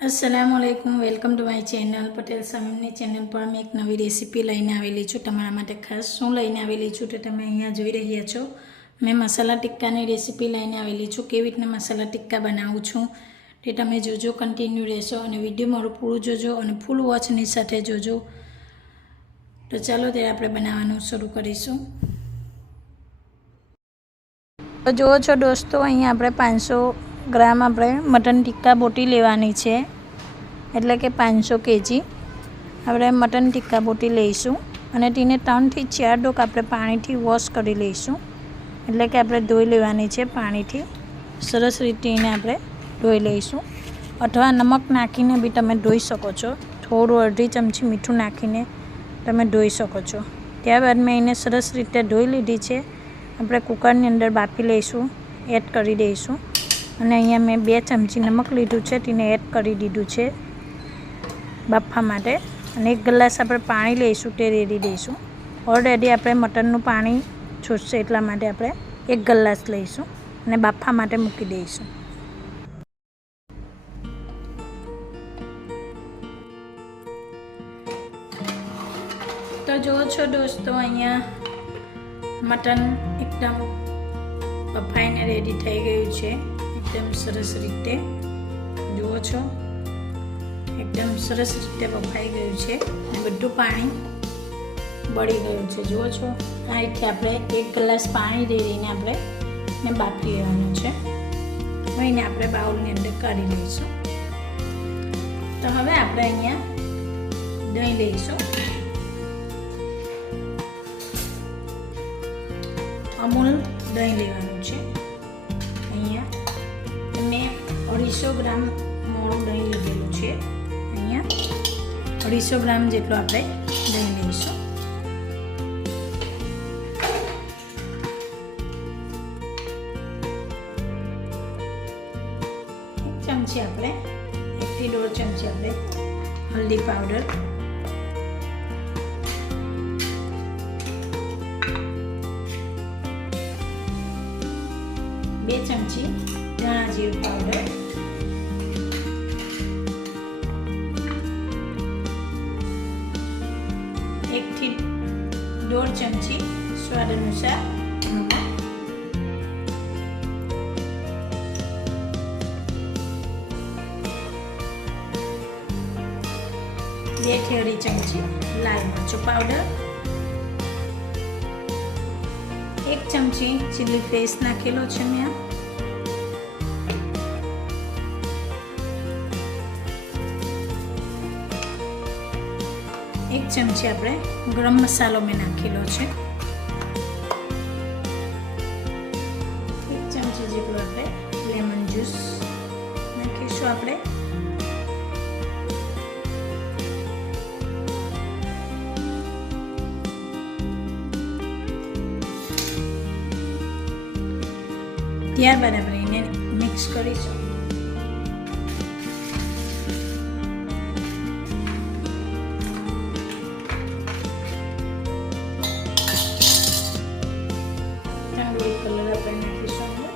अस्सलामुअलैकुम welcome to my channel Patel सामीनी channel पर मैं एक नवी रेसिपी लईने आवेली छूँ। तमारा माटे खास शुं लईने आवेली छूँ तो तमे अहींया जोई रह्या छो। मैं मसाला टिक्कानी रेसिपी लईने आवेली छूँ। केवी रीतना मसाला टिक्का बनावुं छूं ते तमे जोजो, कन्टिन्यू रहेशो अने विडियो मारुं पूरुं जोजो अने फूल वॉचनी साथे जोजो। तो चालो त्यारे आपणे बनाववानुं शरू करीशुं। तो जुओ छो दोस्तों, अहींया आपणे 500 ग्राम આપણે મટન ટિક્કા બોટી લેવાની છે, એટલે કે 500 kg આપણે મટન ટિક્કા બોટી લઈશું અને તેને 3 થી 4 ડોક આપણે પાણીથી વોશ કરી લઈશું, એટલે કે આપણે ધોઈ લેવાની છે પાણીથી સરસ રીતે એને આપણે ધોઈ લઈશું, અથવા નમક નાખીને બી તમે ધોઈ શકો છો, થોડું અડધી ચમચી મીઠું નાખીને તમે ધોઈ શકો છો। ત્યારબાદ મેં એને સરસ રીતે ધોઈ લીધી છે। આપણે કુકરની અંદર બાફી લઈશું, એડ કરી દઈશું અને અહીંયા મેં 2 ચમચી નમક લીધું છે, તેને એડ કરી દીધું છે બાફવા માટે અને 1 ગ્લાસ આપણે પાણી લઈશું, તે રેડી દઈશું। ઓલરેડી આપણે મટનનું પાણી છૂટશે એટલા માટે આપણે 1 ગ્લાસ લઈશું અને બાફવા માટે મૂકી દઈશું। તો જુઓ છો દોસ્તો, અહીંયા મટન એકદમ બફાઈને રેડી થઈ ગયું છે, એકદમ સરસ રીતે જુઓ છો, એકદમ સરસ રીતે બફાઈ ગયું છે અને બધું પાણી બળી ગયું છે। જુઓ છો, આ રીતે આપણે 1 ગ્લાસ પાણી રેડીને આપણે ને બાફી લેવાનું છે। હવે એને આપણે બાઉલની અંદર કાઢી લઈશું। તો હવે આપણે અહીંયા દહીં લઈશું। અમૂલ દહીં લેવાનું છે। અહીંયા મેં 250 ગ્રામ મોળું દહીં લીધેલું છે। અહીંયા 250 ગ્રામ જેટલું આપણે દહીં લઈશું। 1 ચમચી આપણે 1 થી 1.5 ચમચી આપણે હલ્દી પાવડર, 2 ચમચી ધાણા જીરું પાવડર, 1 થી 1.5 ચમચી સ્વાદ અનુસાર નમક, 2 થી 2.5 ચમચી લાલ મરચું પાવડર, 1 ચમચી ચીલી પેસ્ટ નાખેલો છે મેં, 1 ચમચી આપણે ગરમ મસાલો મેં નાખેલો છે, 1 ચમચી જેટલું આપણે લેમન જ્યુસ નાખીશું આપણે, ત્યારબાદ આપણે એને મિક્સ કરીશું। રંગોળી કલર આપણે નાખીશું અંદર,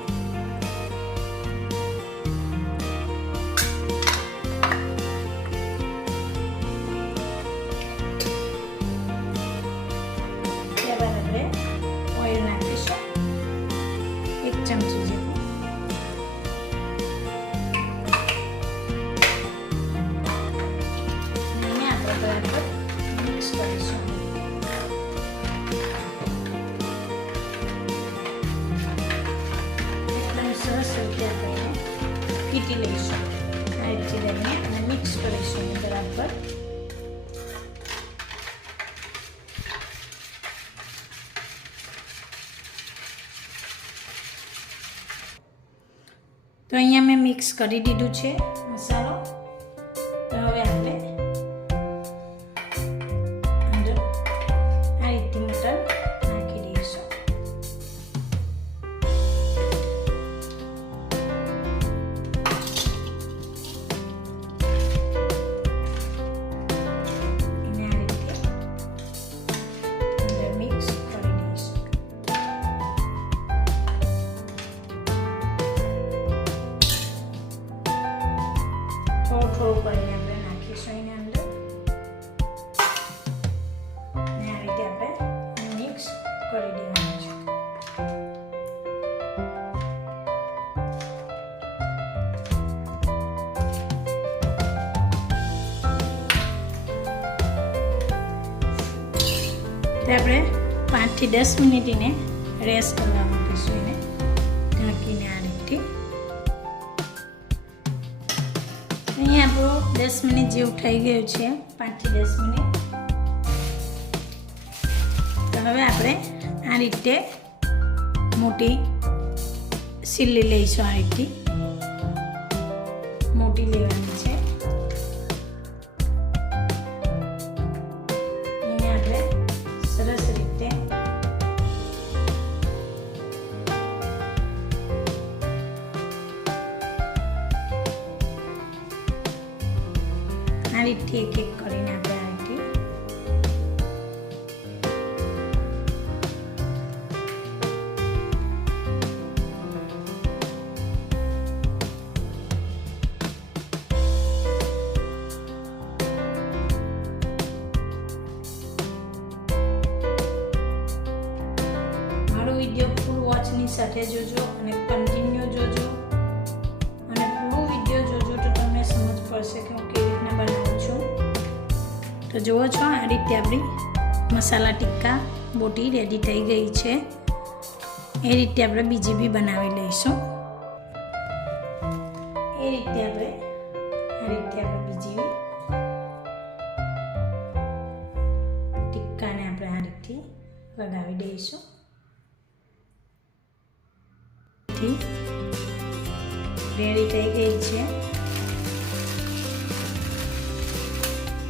ત્યારબાદ આપણે ઓઇલ નાખીશું 1 ચમચી જેટલું, અને આપણે બરાબર મિક્સ કરીશું। એકદમ સરસ રીતે આપણે પીટી લઈશું, આ રીતે લઈને અને મિક્સ કરીશું બરાબર। તો અહીંયા મેં મિક્સ કરી દીધું છે મસાલો। તો હવે આપણે અંદર આ રીતે મટન નાખી દઈશું। એને આ રીતે અંદર મિક્સ કરી દઈશું। થોડું થોડું કરીને આપણે નાખીશું એની અંદર અને આ રીતે આપણે મિક્સ કરી દેવાનું છે. તે આપણે 5 થી 10 મિનિટ એને રેસ્ટ કરવા મૂકીશું. એને ઢાંકીને આ રીતે અહીંયા આપણું 10 મિનિટ જેવું થઈ ગયું છે, 5 થી 10 મિનિટ. તો હવે આપણે આ રીતે મોટી સીલી લઈશું. આ રીતે મોટી લેવાની છે. અહીંયા આપણે સરસ રીતે આ રીતે એક એક કરીને આપણે આ રીતે મારો વિડીયો ફૂલ વોચની સાથે જોજો અને કન્ટિન્યુ જોજો અને પૂરો વિડીયો જોજો તો તમને સમજ પડશે કે હું કેવી રીતના બનાવું છું. તો જુઓ છો આ રીતે આપણી મસાલા ટિક્કા બોટી રેડી થઈ ગઈ છે. એ રીતે આપણે બીજી બી બનાવી લઈશું. એ રીતે આપણે બીજી ટિક્કાને આપણે આ રીતે લગાવી દઈશું. રેડી થઈ ગઈ છે.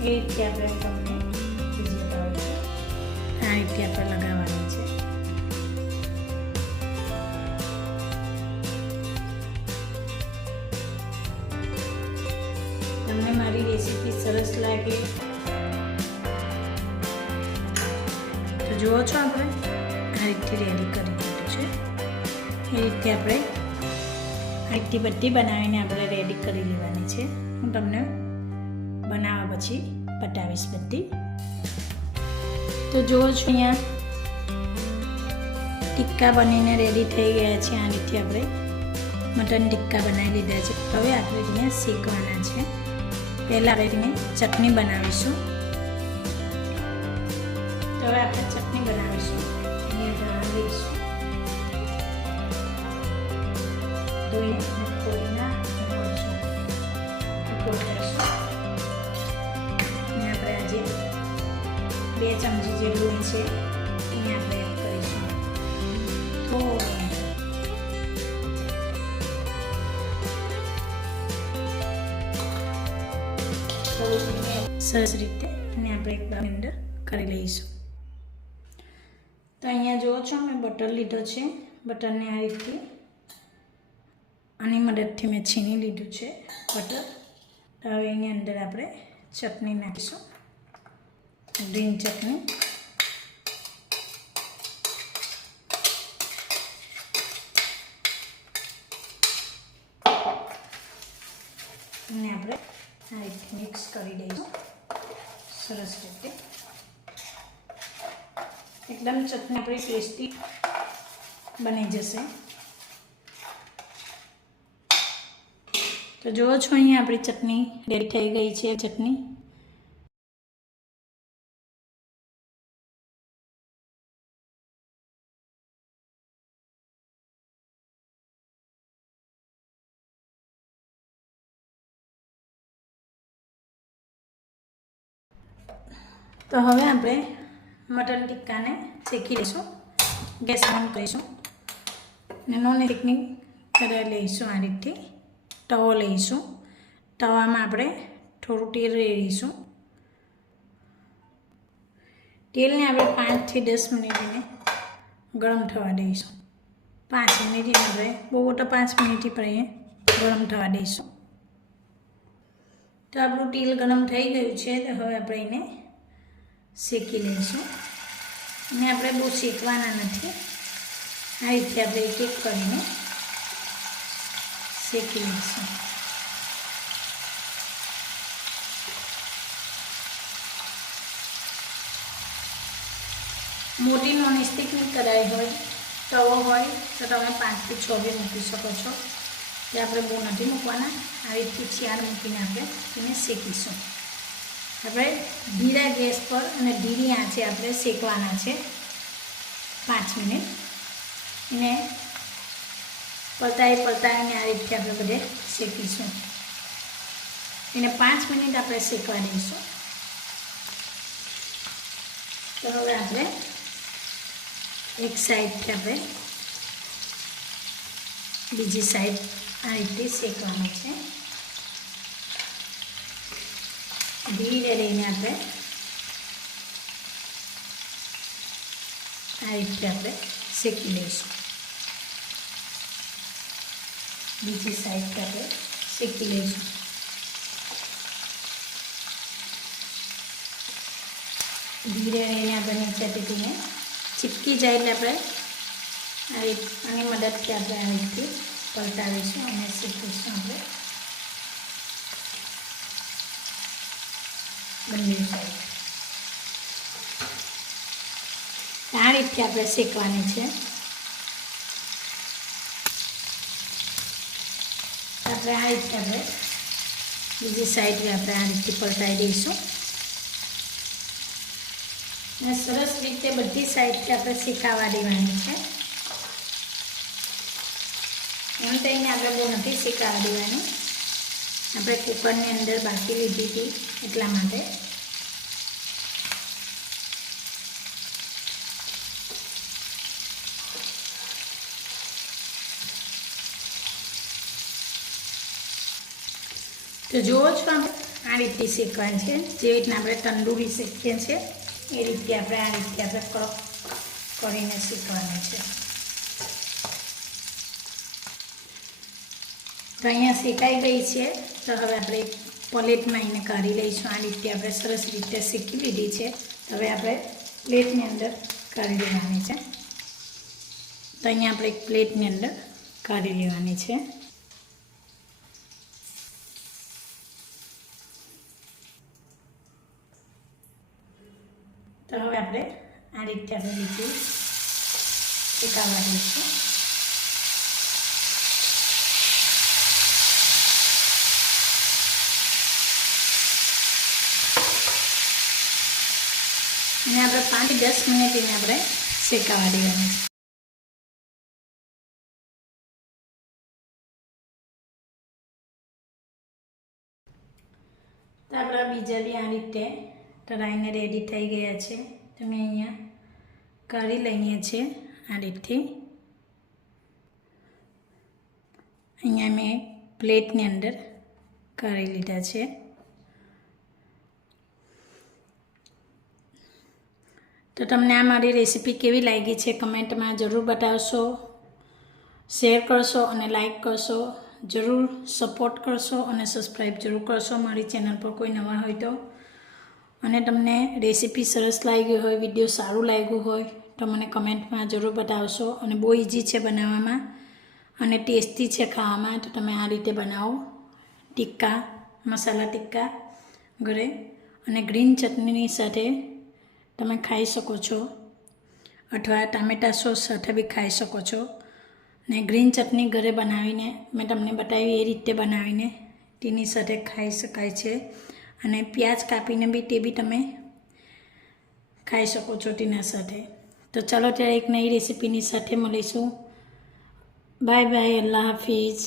એ રીતે આપણે તમને બીજી બતાવીશું. આ રીતે આપણે લગાવવાની છે. તમને મારી રેસીપી સરસ લાગે તો જુઓ છો આપણે આ રીતે રેડી કરી દીધું છે. એ રીતે આપણે આટલી બધી બનાવીને આપણે રેડી કરી લેવાની છે. હું તમને બનાવવા પછી બતાવીશ બધી. તો જુઓ છો અહીંયા ટિક્કા બનીને રેડી થઈ ગયા છે. આ રીતે આપણે મટન ટિક્કા બનાવી લીધા છે. હવે આપણે તેને શેકવાના છે. પહેલાં આપણે તેને ચટણી બનાવીશું. તો હવે આપણે ચટણી બનાવીશું. એની અંદર લઈશું ધોઈને કોળીના મરચું કોળીશું. અને આપણે આજે 2 ચમચી જેટલું છે એને આપણે એડ કરીશું. સરસ રીતે અને આપણે એક અંદર કરી લઈશું. તો અહીંયા જુઓ છો મેં બટર લીધો છે. બટરને આ રીતે આની મદદથી મેં છીની લીધું છે બટર. તો હવે એની અંદર આપણે ચટણી નાખીશું. ગ્રીન ચટણી. અને આપણે આ રીતે મિક્સ કરી દઈશું સરસ રીતે. એકદમ ચટણી આપણી ટેસ્ટી બની જશે. તો જુઓ છો અહીંયા આપણી ચટણી રેડી થઈ ગઈ છે. ચટણી તો હવે આપણે મટન ટિક્કાને શેકી લઈશું. ગેસ બંધ કરીશું અને નોન સ્ટિકની કઢાઈ લઈશું. આ રીતે તવો લઈશું. તવામાં આપણે થોડું તેલ રેડીશું. તેલને આપણે 5 થી 10 મિનિટ એને ગરમ થવા દઈશું. 5 મિનિટ આપણે બહુ તો 5 મિનિટથી પણ એ ગરમ થવા દઈશું. તો આપણું તેલ ગરમ થઈ ગયું છે. તો હવે આપણે એને શેકી લઈશું. અને આપણે બહુ શેકવાના નથી. આ રીતે આપણે એક એક કરીને શેકી લઈશું. મોટી નોનસ્ટિકની કઢાઈ હોય, તવો હોય તો તમે 5 થી 6 બી મૂકી શકો છો. તે આપણે બહુ નથી મૂકવાના. આવી રીતે 4 મૂકીને આપણે તેને શેકીશું. આપણે ધીરા ગેસ પર અને ધીરી આંચે આપણે શેકવાના છે 5 મિનિટ. એને પલટાઈને આ રીતે આપણે બધે શેકીશું. એને 5 મિનિટ આપણે શેકવા દઈશું. તો હવે આપણે એક સાઈડથી આપણે બીજી સાઈડ આ રીતે શેકવાનું છે. ધીરે રહીને આપણે આ રીતે આપણે શેકી લઈશું. બીજી સાઈડથી આપણે શેકી લઈશું. ધીરે રહીને આપણે નીચેથી તેને ચીપકી જાય એટલે આપણે આની મદદથી આપણે આ રીતે પલટાવીશું અને શેકીશું. આપણે બંને સાઈડ આ રીતે આપણે શેકવાની છે. આપણે આ રીતે આપણે બીજી સાઈડે આપણે આ રીતે પલટાવી દઈશું. અને સરસ રીતે બધી સાઈડથી આપણે શેકાવા દેવાની છે. એમ થઈને આપણે બહુ નથી શેકાવા દેવાની. આપણે કુકરની અંદર બાકી લીધી હતી એટલા માટે. તો જુઓ છો આપણે આ રીતે શેકવાની છે. જે રીતના આપણે તંદૂરી શેકીએ છીએ એ રીતે આપણે આ રીતે આપણે કડક કરીને શેકવાનું છે. તો અહીંયા શેકાઈ ગઈ છે. તો હવે આપણે પ્લેટમાં એને કાઢી લઈશું. આ રીતે આપણે સરસ રીતે શેકી લીધી છે. હવે આપણે પ્લેટની અંદર કાઢી લેવાની છે. તો અહીંયા આપણે એક પ્લેટની અંદર કાઢી લેવાની છે. તો હવે આપણે આ રીતે આપણે બીજું શેકાવા દઈશું. અને આપણે 5 થી 10 મિનિટ એને આપણે શેકાવા દેવાની છે. તો આપણા બીજા બી આ રીતે તળાઈને રેડી થઈ ગયા છે. તમે અહીંયા કાઢી લઈએ છીએ આ રીતથી. અહીંયા મેં પ્લેટની અંદર કાઢી લીધા છે. તો તમને આ મારી રેસીપી કેવી લાગી છે કમેન્ટમાં જરૂર બતાવશો. શેર કરશો અને લાઈક કરશો. જરૂર સપોર્ટ કરશો અને સબસ્ક્રાઈબ જરૂર કરશો મારી ચેનલ પર કોઈ નવા હોય તો. અને તમને રેસીપી સરસ લાગી હોય, વિડીયો સારું લાગ્યું હોય તો મને કમેન્ટમાં જરૂર બતાવશો. અને બહુ ઇઝી છે બનાવવામાં અને ટેસ્ટી છે ખાવામાં. તો તમે આ રીતે બનાવો ટિક્કા, મસાલા ટિક્કા ઘરે અને ગ્રીન ચટણીની સાથે તમે ખાઈ શકો છો, અથવા ટામેટા સોસ સાથે બી ખાઈ શકો છો. ને ગ્રીન ચટણી ઘરે બનાવીને મેં તમને બતાવી એ રીતે બનાવીને તેની સાથે ખાઈ શકાય છે. અને પ્યાજ કાપીને બી તે બી તમે ખાઈ શકો છો તેના સાથે. તો ચાલો ત્યારે એક નવી રેસીપીની સાથે મળીશું. Bye bye. અલ્લાહ હાફિઝ.